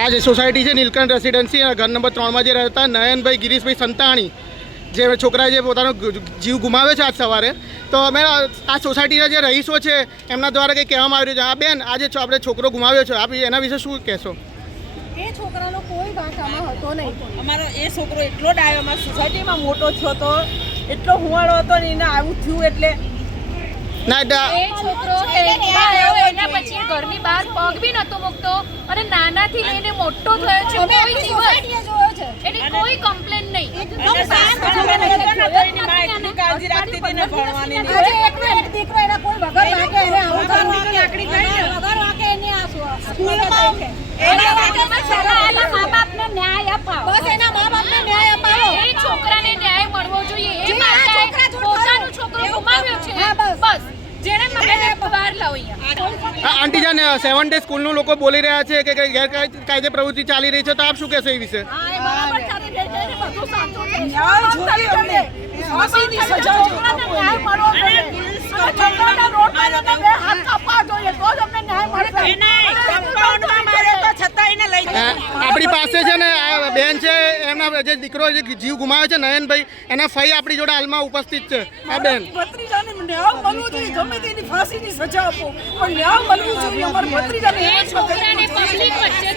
આ જે સોસાયટી છે નીલકંઠ રેસિડેન્સી ઘર નંબર ત્રણમાં જે રહેતા નયનભાઈ ગિરીશભાઈ સંતાણી જે છોકરા જે પોતાનો જીવ ગુમાવ્યો છે આજ સવારે. તો અમે આ સોસાયટીના જે રહીશો છે એમના દ્વારા કંઈ કહેવામાં આવ્યું છે? આ બેન આજે છો- આપણે છોકરો ગુમાવ્યો છે આપ એના વિશે શું કહેશો? એ છોકરાનો કોઈ ભાષામાં હતો નહીં. અમારો એ છોકરો એટલો ડાયો અમારા સોસાયટીમાં મોટો થયો તો એટલો હુંવાળો હતો ને એને આવું થયું એટલે ના એટલે એ છોકરો ટેન્થમાં આવ્યો એના પછી ઘરની બહાર પગ બી નતો મૂકતો અને નાનાથી લઈને મોટો થયો છે કોઈ દિવસ સોસાયટીએ જોયો છે. એની કોઈ કમ્પ્લેન નહીં. અને સાસુ મને નતો નતો એની માં એટલી કાળજી રાખતી હતી ને ભણવાની ને આજે દીકરો એના કોઈ વગર વાંકે એને આવું કરવું વગર વાંકે એને આ સ્કૂલમાં એના માટે મા બાપને ન્યાય અપાવો. બસ એના મા બાપને ન્યાય અપાવો. એ છોકરાને ન્યાય મળવો જોઈએ એ જે આ માતાએ છોકરા જોડે પોતાનું થયું, છોકરો એવું ગુમાવ્યો છે હા, બસ. બસ જેણે મને બહાર લાવો અહીંયા આ આંટી જાન સેવન ડે સ્કૂલનું લોકો બોલી રહ્યા છે કે કંઈ ગેરકાયદે પ્રવૃત્તિ ચાલી રહી છે તો આપ શું કહેશો એ વિશે? ન્યાય જોઈએ છે ને આ બેન છે એમના જે દીકરો જે જીવ ગુમાવ્યો છે નયનભાઈ એના ફઈ આપણી જોડે હાલમાં ઉપસ્થિત છે. આ બેન. ભત્રીજાને ન્યાય મળવું જોઈએ ગમે તેની ફાંસીની સજા આપો પણ ન્યાય મળવું જોઈએ અમારા ભત્રીજાને એ છોકરાને પબ્લિક વચ્ચે